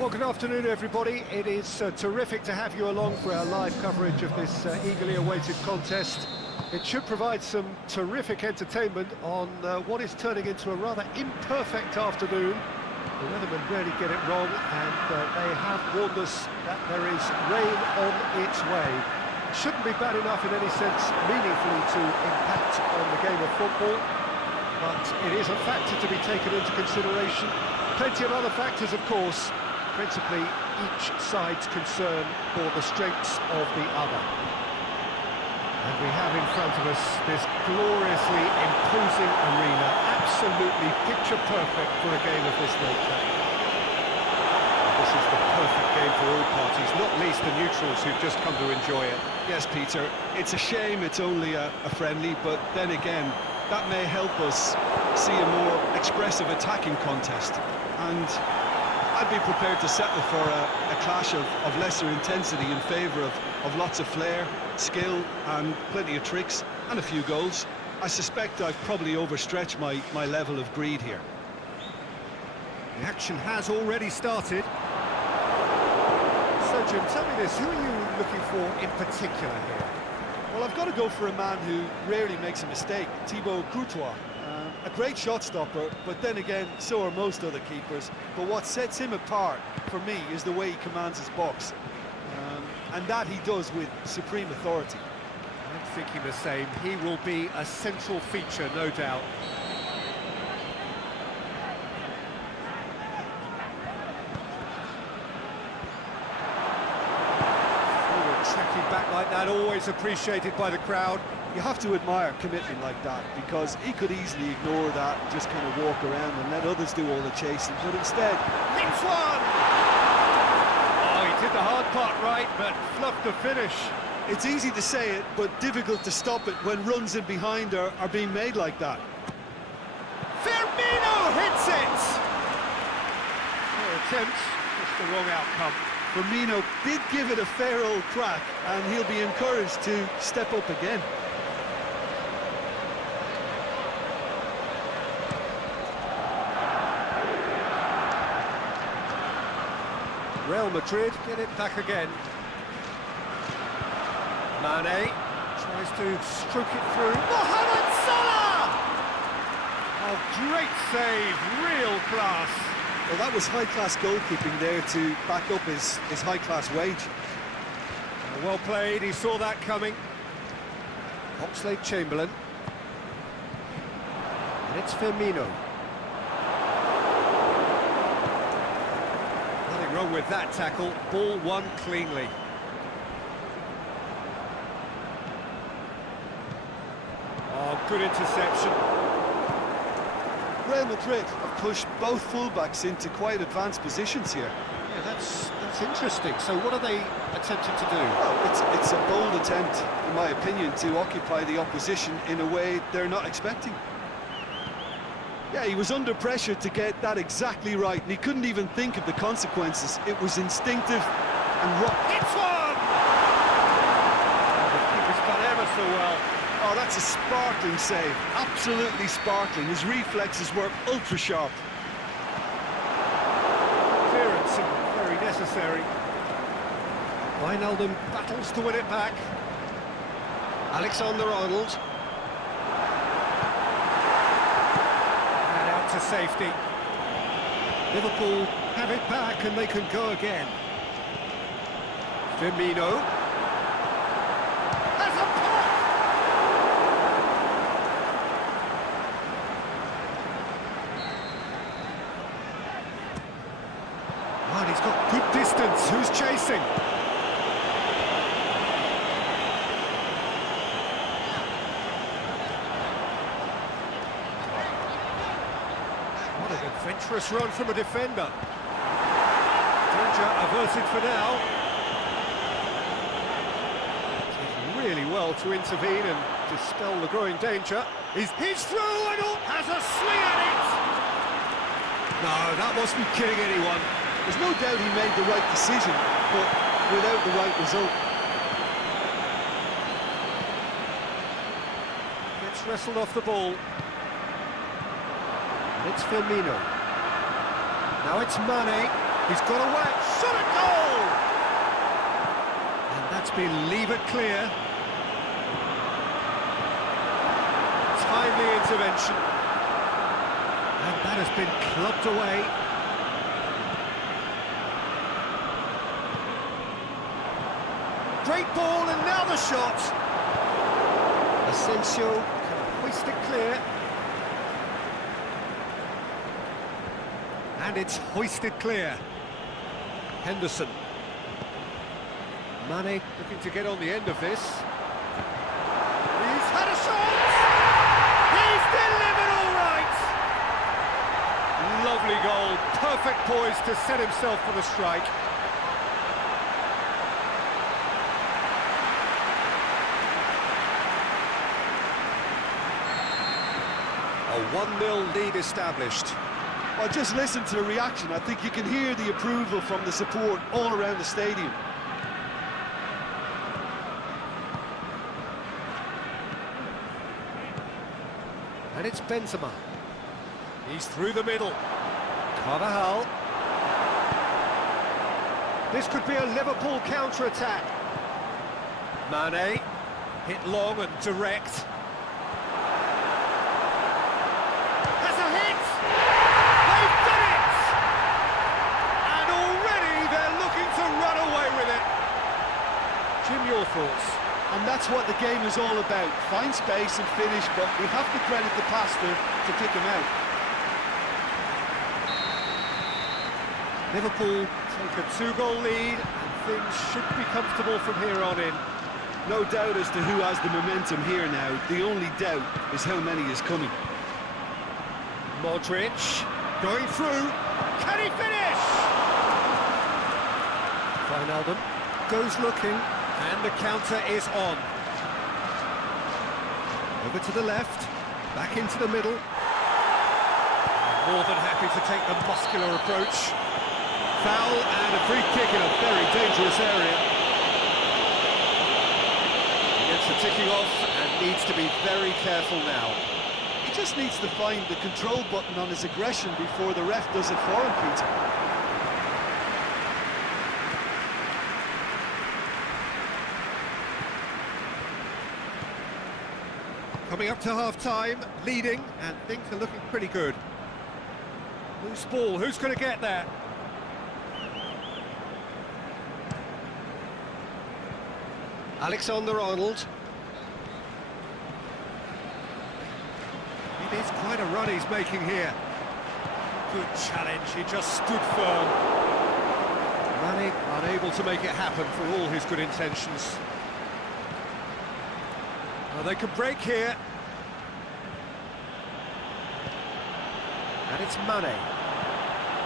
Well, good afternoon, everybody. It is terrific to have you along for our live coverage of this eagerly awaited contest. It should provide some terrific entertainment on what is turning into a rather imperfect afternoon. The weathermen rarely get it wrong, and they have warned us that there is rain on its way. It shouldn't be bad enough in any sense meaningfully to impact on the game of football, but it is a factor to be taken into consideration. Plenty of other factors, of course, principally each side's concern for the strengths of the other. And we have in front of us this gloriously imposing arena, absolutely picture perfect for a game of this nature. This is the perfect game for all parties, not least the neutrals who've just come to enjoy it. Yes, Peter, it's a shame it's only a friendly, but then again, that may help us see a more expressive attacking contest. And I'd be prepared to settle for a clash of lesser intensity in favour of lots of flair, skill and plenty of tricks and a few goals. I suspect I've probably overstretched my level of greed here. The action has already started. So, Jim, tell me this, who are you looking for in particular here? Well, I've got to go for a man who rarely makes a mistake, Thibaut Courtois. A great shot stopper, but then again, so are most other keepers. But what sets him apart, for me, is the way he commands his box. And that he does with supreme authority. I'm thinking the same. He will be a central feature, no doubt. Forward tracking back like that, always appreciated by the crowd. You have to admire commitment like that, because he could easily ignore that, just kind of walk around and let others do all the chasing, but instead... Hits one! Oh, he did the hard part right, but fluffed the finish. It's easy to say it, but difficult to stop it when runs in behind are being made like that. Firmino hits it! Fair attempt, just the wrong outcome. Firmino did give it a fair old crack, and he'll be encouraged to step up again. Real Madrid get it back again. Mane tries to stroke it through. Mohamed Salah! Oh, great save, real class. Well, that was high-class goalkeeping there to back up his high-class wage. Well played, he saw that coming. Oxlade-Chamberlain. And it's Firmino. Nothing wrong with that tackle, ball won cleanly. Oh, good interception. Real Madrid have pushed both fullbacks into quite advanced positions here. Yeah, that's interesting. So what are they attempting to do? Well, it's a bold attempt, in my opinion, to occupy the opposition in a way they're not expecting. Yeah, he was under pressure to get that exactly right, and he couldn't even think of the consequences. It was instinctive and Hits one! Oh, the keeper's done ever so well. Oh, that's a sparkling save. Absolutely sparkling. His reflexes were ultra-sharp. Clearance and very necessary. Wijnaldum battles to win it back. Alexander-Arnold. And out to safety. Liverpool have it back and they can go again. Firmino. Has a pop! Oh, and he's got good distance. Who's chasing? What an adventurous run from a defender. Danger averted for now. Did really well to intervene and dispel the growing danger. He's through and has a swing at it! No, that wasn't kidding anyone. There's no doubt he made the right decision, but without the right result. Gets wrestled off the ball. And it's Firmino. Now it's Mane. He's got away, shot at goal! And that's been levered clear. Timely intervention. And that has been clubbed away. Great ball, and now the shot. Asensio can hoist it clear. And it's hoisted clear. Henderson. Mane looking to get on the end of this. He's had a shot! He's delivered all right! Lovely goal, perfect poise to set himself for the strike. A 1-0 lead established. Well, just listen to the reaction. I think you can hear the approval from the support all around the stadium. And it's Benzema. He's through the middle. Carvajal. This could be a Liverpool counter-attack. Mane, hit long and direct. Has a hit! They've done it! And already they're looking to run away with it. Jim, your thoughts? And that's what the game is all about. Find space and finish, but we have to credit the pastor to pick him out. Liverpool take a 2-goal lead, and things should be comfortable from here on in. No doubt as to who has the momentum here now. The only doubt is how many is coming. Modric going through. Can he finish? Wijnaldum goes looking, and the counter is on. Over to the left, back into the middle. More than happy to take the muscular approach. Foul and a free kick in a very dangerous area. He gets the ticking off and needs to be very careful now. He just needs to find the control button on his aggression before the ref does it for him, Peter. Coming up to half-time, leading, and things are looking pretty good. Loose ball, who's going to get there? Alexander-Arnold. It is quite a run he's making here. Good challenge, he just stood firm. Mane unable to make it happen for all his good intentions. Well, they could break here. And it's Mane.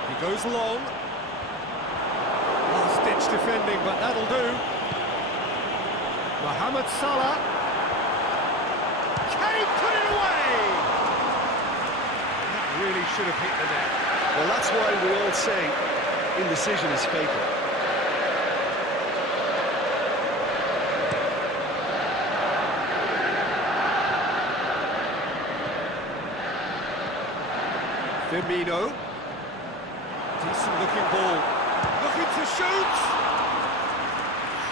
He goes long. Last-ditch defending, but that'll do. Mohamed Salah. Can he put it away? That really should have hit the net. Well, that's why we all say indecision is fatal. Firmino. Decent looking ball. Looking to shoot.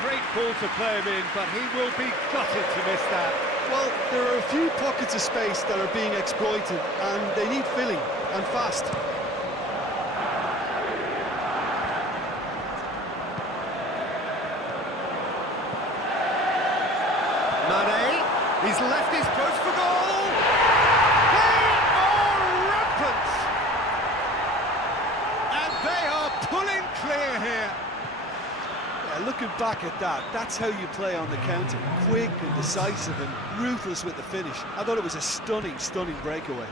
Great ball to play him in, but he will be gutted to miss that. Well, there are a few pockets of space that are being exploited, and they need filling, and fast. Mane, he's left his post for goal. They are rampant. And they are pulling clear here. Yeah, looking back at that, that's how you play on the counter. Quick and decisive and ruthless with the finish. I thought it was a stunning, stunning breakaway.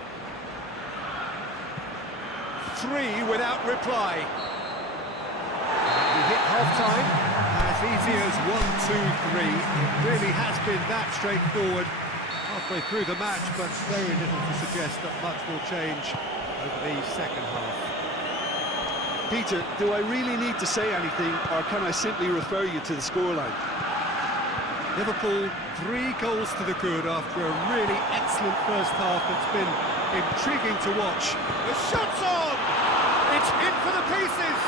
3 without reply. We hit half-time. As easy as 1, 2, 3. It really has been that straightforward halfway through the match, but very little to suggest that much will change over the second half. Peter, do I really need to say anything, or can I simply refer you to the scoreline? Liverpool 3 goals to the good after a really excellent first half that's been intriguing to watch. The shot's on! It's in for the pieces!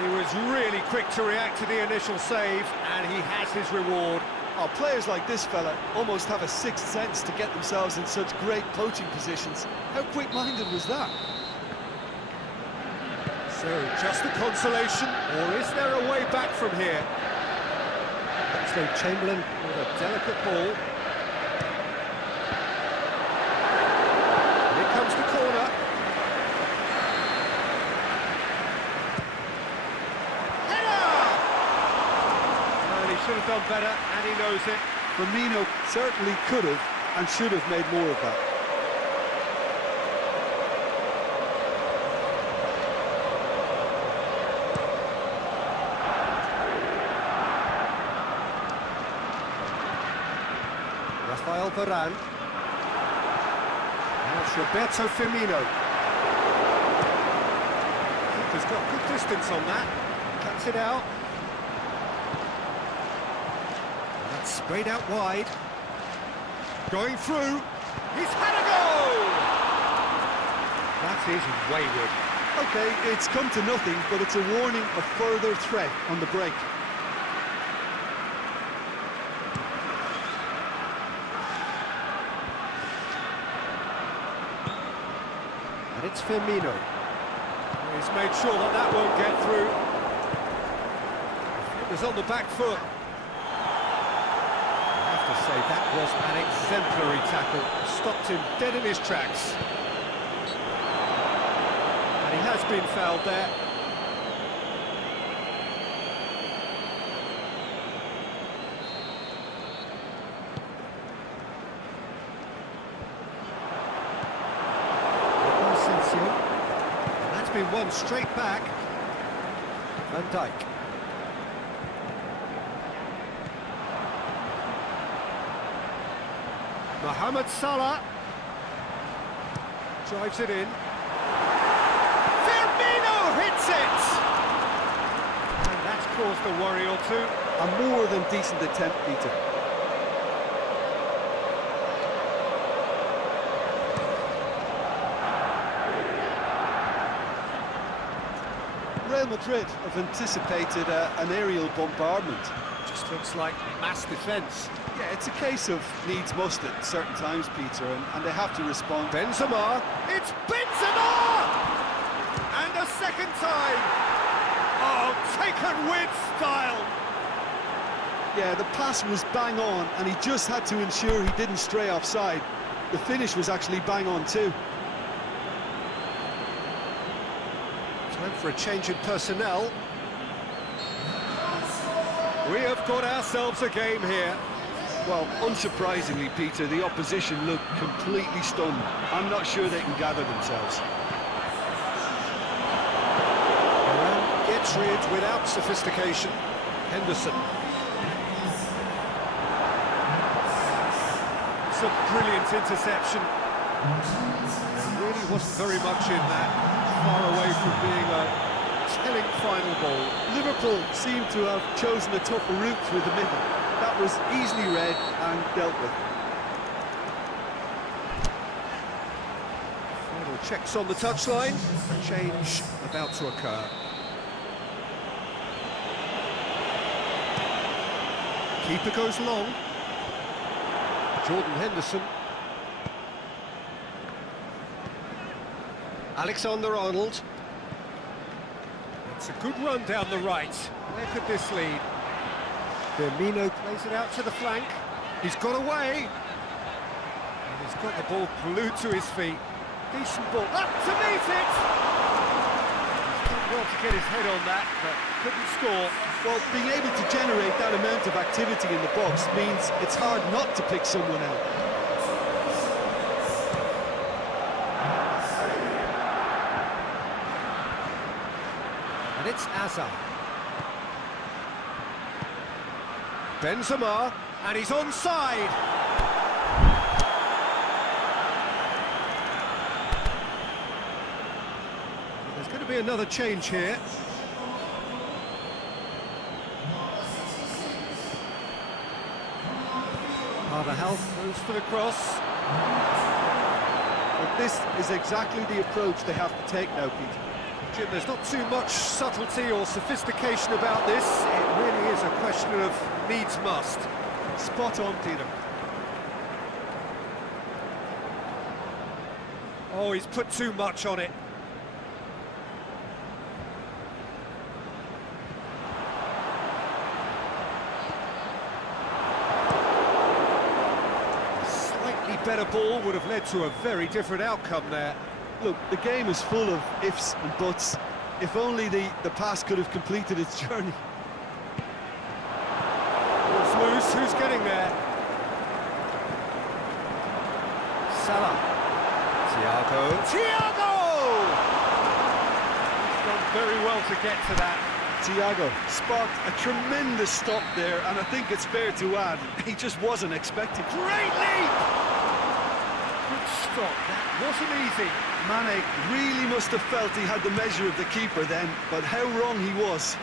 He was really quick to react to the initial save, and he has his reward. Oh, players like this fella almost have a sixth sense to get themselves in such great poaching positions. How quick-minded was that? So, just a consolation, or is there a way back from here? Oxlade-Chamberlain with a delicate ball. Here comes the corner. Header! And he should have done better, and he knows it. Firmino certainly could have and should have made more of that. Rafael Varane. Now it's Roberto Firmino. Keeper's got good distance on that. Cuts it out. And that's sprayed out wide. Going through. He's had a goal! That is wayward. OK, it's come to nothing, but it's a warning of further threat on the break. And it's Firmino. He's made sure that that won't get through. It was on the back foot. I have to say, that was an exemplary tackle. Stopped him dead in his tracks. And he has been fouled there. And that's been won straight back. Van Dijk. Mohamed Salah drives it in. Firmino hits it! And that's caused a worry or two. A more than decent attempt, Peter. Real Madrid have anticipated an aerial bombardment. Just looks like mass defence. Yeah, it's a case of needs must at certain times, Peter, and they have to respond. Benzema, it's Benzema! And a second time! Oh, taken with style! Yeah, the pass was bang on, and he just had to ensure he didn't stray offside. The finish was actually bang on too. Time for a change in personnel. We have got ourselves a game here. Well, unsurprisingly, Peter, the opposition look completely stunned. I'm not sure they can gather themselves. Varane gets rid without sophistication. Henderson. It's a brilliant interception. There really wasn't very much in that. Far away from being a telling final ball. Liverpool seem to have chosen a tougher route through the middle. That was easily read and dealt with. Final checks on the touchline. A change about to occur. Keeper goes long. Jordan Henderson. Alexander-Arnold. It's a good run down the right. Where could this lead? Firmino plays it out to the flank. He's got away. And he's got the ball glued to his feet. Decent ball. Up to meet it! He's done well to get his head on that, but couldn't score. Well, being able to generate that amount of activity in the box means it's hard not to pick someone out. And it's Hazard. Benzema, and he's onside. There's going to be another change here. Carvajal goes for the cross. But this is exactly the approach they have to take now, Peter. Jim, there's not too much subtlety or sophistication about this. It really is a question of needs must. Spot on, Peter. Oh, he's put too much on it. A slightly better ball would have led to a very different outcome there. Look, the game is full of ifs and buts. If only the pass could have completed its journey. Ball's loose, who's getting there? Salah. Thiago! He's done very well to get to that. Thiago sparked a tremendous stop there, and I think it's fair to add, he just wasn't expecting. Great leap! Good stop, that wasn't easy. Mane really must have felt he had the measure of the keeper then, but how wrong he was.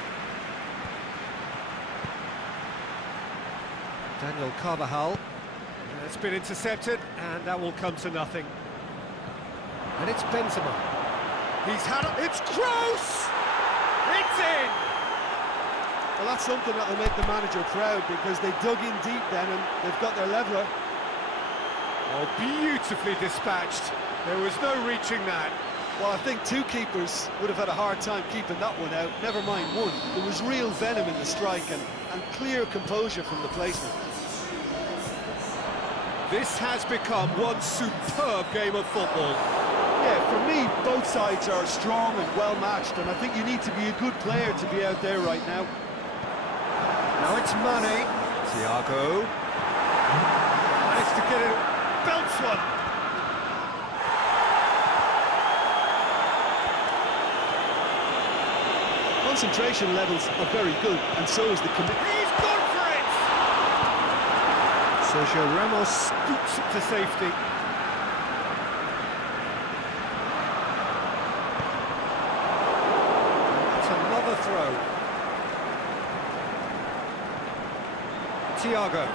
Daniel Carvajal. It's been intercepted, and that will come to nothing. And it's Benzema. He's had it. It's Kroos! It's in! Well, that's something that'll make the manager proud, because they dug in deep then and they've got their leveller. Oh, beautifully dispatched. There was no reaching that. Well, I think two keepers would have had a hard time keeping that one out, never mind one. There was real venom in the strike and clear composure from the placement. This has become one superb game of football. Yeah, for me, both sides are strong and well-matched, and I think you need to be a good player to be out there right now. Now it's Mane. Thiago. Managed to get it. Belts one. Concentration levels are very good, and so is the commitment. He's gone for it! Sergio Ramos scoops it to safety. That's another throw. Thiago.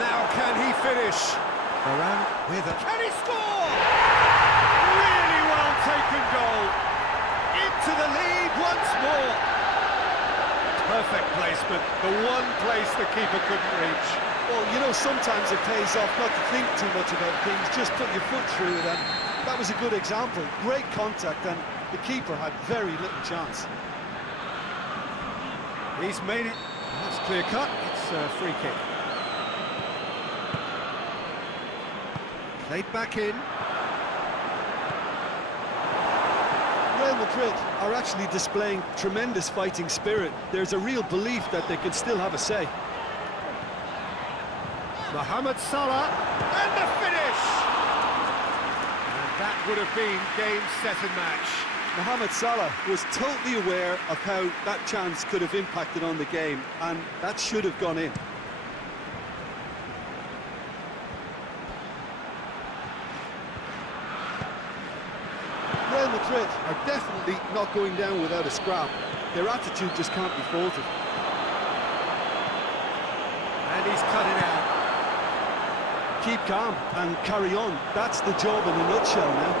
Now can he finish? Varane with it. Can he score? Really well taken goal. Into the lead once more. Perfect placement. The one place the keeper couldn't reach. Well, you know, sometimes it pays off not to think too much about things, just put your foot through it, and that was a good example. Great contact, and the keeper had very little chance. He's made it. That's clear cut. It's a free kick. Played back in. Real Madrid are actually displaying tremendous fighting spirit. There's a real belief that they can still have a say. Mohamed Salah, and the finish! And that would have been game, set and match. Mohamed Salah was totally aware of how that chance could have impacted on the game, and that should have gone in. Real Madrid are definitely not going down without a scrap. Their attitude just can't be faulted. And he's cut it out. Keep calm and carry on. That's the job in a nutshell now.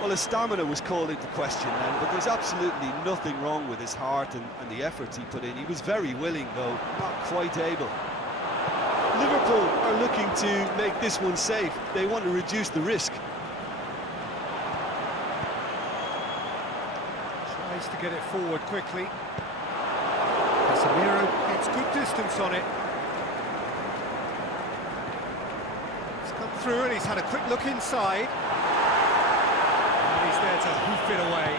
Well, his stamina was called into question then, but there's absolutely nothing wrong with his heart and the efforts he put in. He was very willing, though, not quite able. Liverpool are looking to make this one safe. They want to reduce the risk. Tries to get it forward quickly. Casemiro gets good distance on it. He's come through and he's had a quick look inside. And he's there to hoof it away.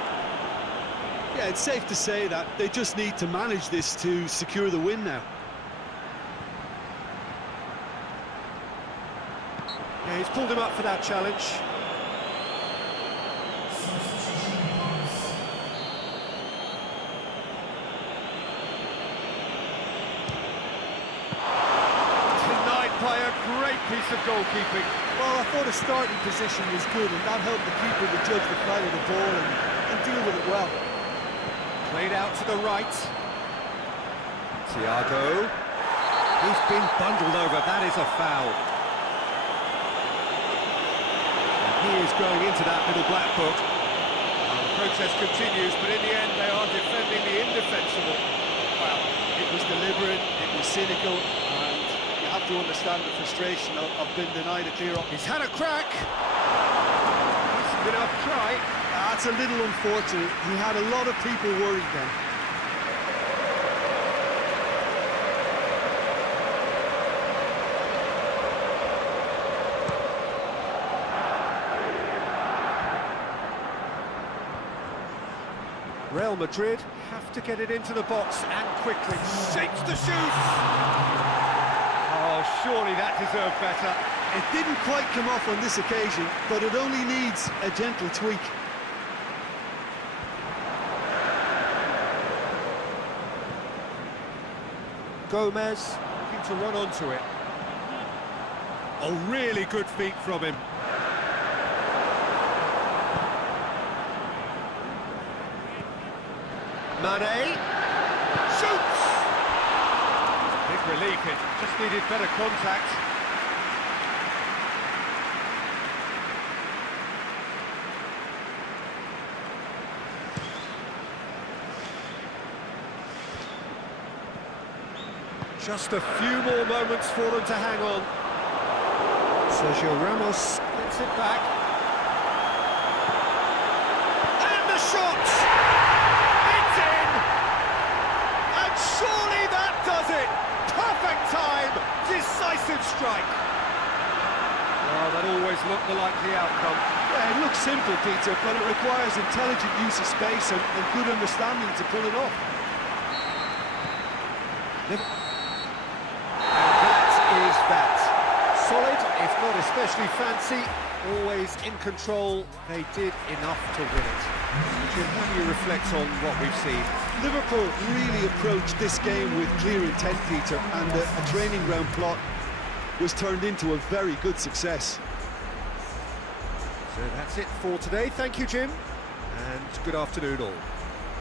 Yeah, it's safe to say that they just need to manage this to secure the win now. Yeah, he's pulled him up for that challenge. Denied by a great piece of goalkeeping. Well, I thought his starting position was good, and that helped the keeper to judge the flight of the ball and deal with it well. Played out to the right. Thiago. He's been bundled over. That is a foul. And he is going into that little black book. The protest continues, but in the end they are defending the indefensible. Well, it was deliberate, it was cynical, and you have to understand the frustration of being denied a clear up. He's had a crack. Decent enough try. That's a little unfortunate. He had a lot of people worried then. Real Madrid have to get it into the box and quickly. Shakes the shoot! Oh, surely that deserved better. It didn't quite come off on this occasion, but it only needs a gentle tweak. Gomez looking to run onto it. Oh, really good feet from him. Mane shoots! Big relief, it just needed better contact. Just a few more moments for them to hang on. Sergio Ramos gets it back. And the shot! It's in! And surely that does it! Perfect time! Decisive strike! Oh, that always looked the likely outcome. Yeah, it looks simple, Peter, but it requires intelligent use of space and good understanding to pull it off. Is that solid, if not especially fancy, always in control. They did enough to win it. Jim, how do you reflect on what we've seen? Liverpool really approached this game with clear intent, Peter, and a training ground plot was turned into a very good success. So that's it for today. Thank you, Jim, and good afternoon all.